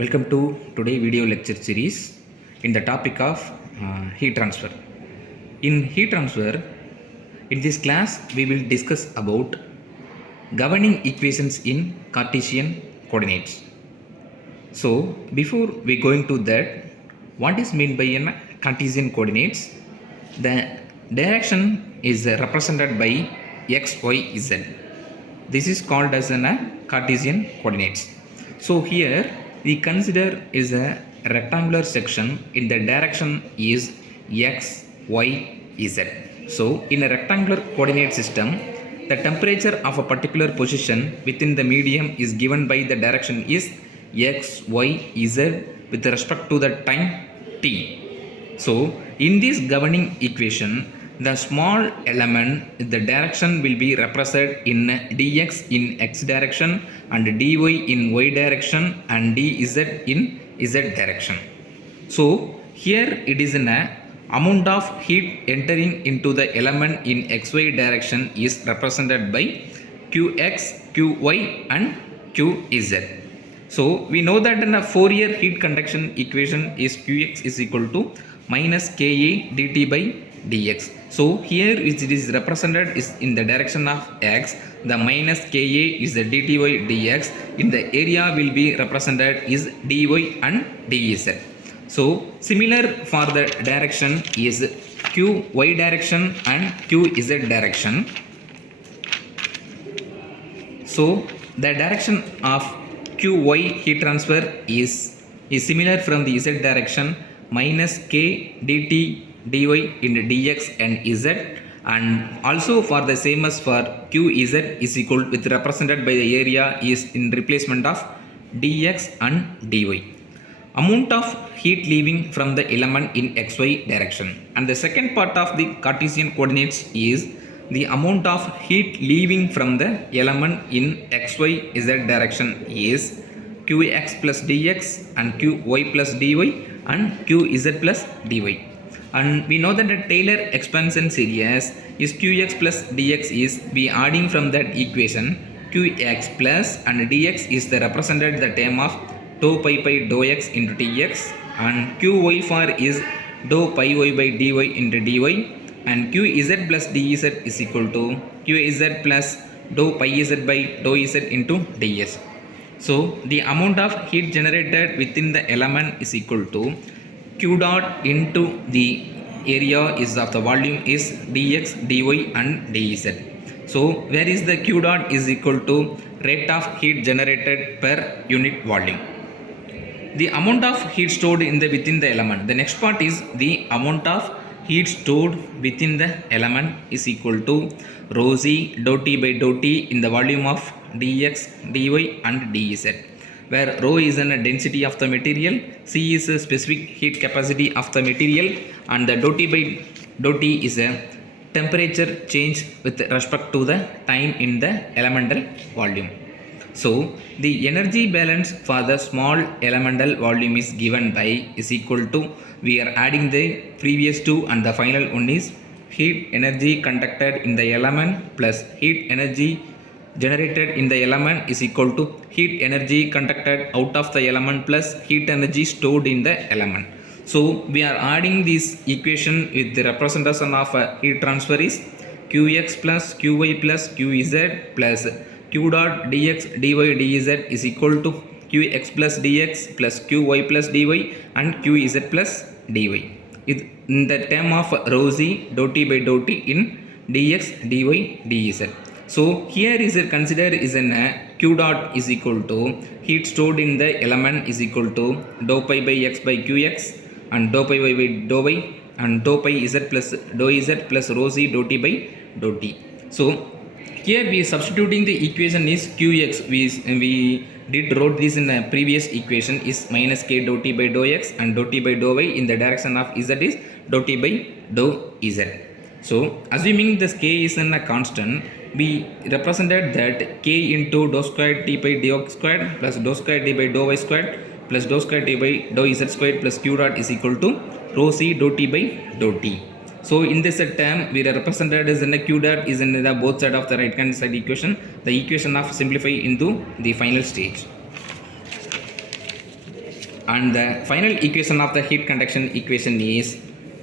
Welcome to today video lecture series in the topic of heat transfer. In heat transfer, in this class we will discuss about governing equations in Cartesian coordinates. So before we going to that, what is meant by an Cartesian coordinates? The direction is represented by x, y, z. This is called as an Cartesian coordinates. So here we consider is a rectangular section in the direction is x, y, z. So in a rectangular coordinate system, the temperature of a particular position within the medium is given by the direction is x, y, z with respect to the time t. So in this governing equation, the small element, the direction will be represented in dx in x direction and dy in y direction and dz in z direction. So here it is an amount of heat entering into the element in xy direction is represented by qx, qy and qz. So we know that in a Fourier heat conduction equation is qx is equal to minus ka dt by dx. So here it is represented is in the direction of x, the minus ka is the dt by dx, in the area will be represented is dy and dz. So similar for the direction is qy direction and qz direction. So the direction of qy heat transfer is similar from the z direction minus k dt dy into dx and z, and also for the same as for qz is equal with represented by the area is in replacement of dx and dy. Amount of heat leaving from the element in xy direction, and the second part of the Cartesian coordinates is the amount of heat leaving from the element in xy z direction is qx plus dx and qy plus dy and qz plus dy. And we know that the Taylor expansion series is qx plus dx is we adding from that equation qx plus and dx is the represented the term of dou pi by dou x into dx, and qy for is dou pi y by dy into dy, and qz plus dz is equal to qz plus dou pi z by dou z into ds. So the amount of heat generated within the element is equal to q dot into the area is of the volume is dx, dy and dz. So where is the q dot is equal to rate of heat generated per unit volume. The amount of heat stored in the within the element. The next part is the amount of heat stored within the element is equal to rho c dou t by dou t in the volume of dx, dy and dz, where rho is a density of the material, c is a specific heat capacity of the material, and the dou t by dou t is a temperature change with respect to the time in the elemental volume. So the energy balance for the small elemental volume is given by is equal to, we are adding the previous two and the final one is heat energy conducted in the element plus heat energy generated in the element is equal to heat energy conducted out of the element plus heat energy stored in the element. So we are adding this equation with the representation of heat transfer is qx plus qy plus qz plus q dot dx dy dz is equal to qx plus dx plus qy plus dy and qz plus dy. In the term of rho c dou t by dou t in dx dy dz. So here is considered is an q dot is equal to heat stored in the element is equal to dou pi by x by qx and dou pi y by dou y and dou pi z plus dou z plus rho c dou t by dou t. So here we substituting the equation is qx, we did wrote this in the previous equation is minus k dou t by dou x and dou t by dou y, in the direction of z is dou t by dou z. So assuming this k is a constant, we represented that k into dou square t by dou squared plus dou square t by dou y squared plus dou square t by dou z squared plus q dot is equal to rho c dou t by dou t. So in this term we represented as in a q dot is in the both side of the right hand side equation, the equation of simplify into the final stage. And the final equation of the heat conduction equation is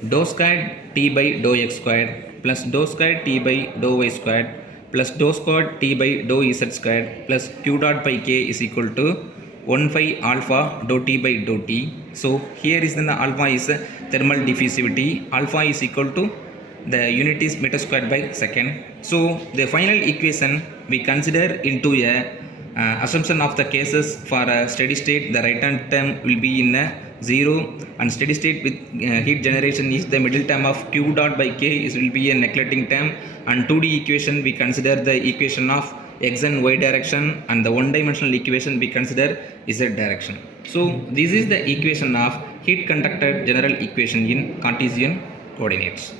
dou squared T by dou x squared plus dou squared T by dou y squared plus dou squared T by dou z squared plus q dot by k is equal to 1 by alpha dou T by dou T. So here is then the alpha is thermal diffusivity. Alpha is equal to the unit is meter squared by second. So the final equation we consider into a assumption of the cases for a steady state. The right hand term will be in a 0 and steady state with heat generation is the middle term of q dot by k is will be a neglecting term. And 2D equation we consider the equation of x and y direction, and the one dimensional equation we consider z direction. So this is the equation of heat conductor general equation in Cartesian coordinates.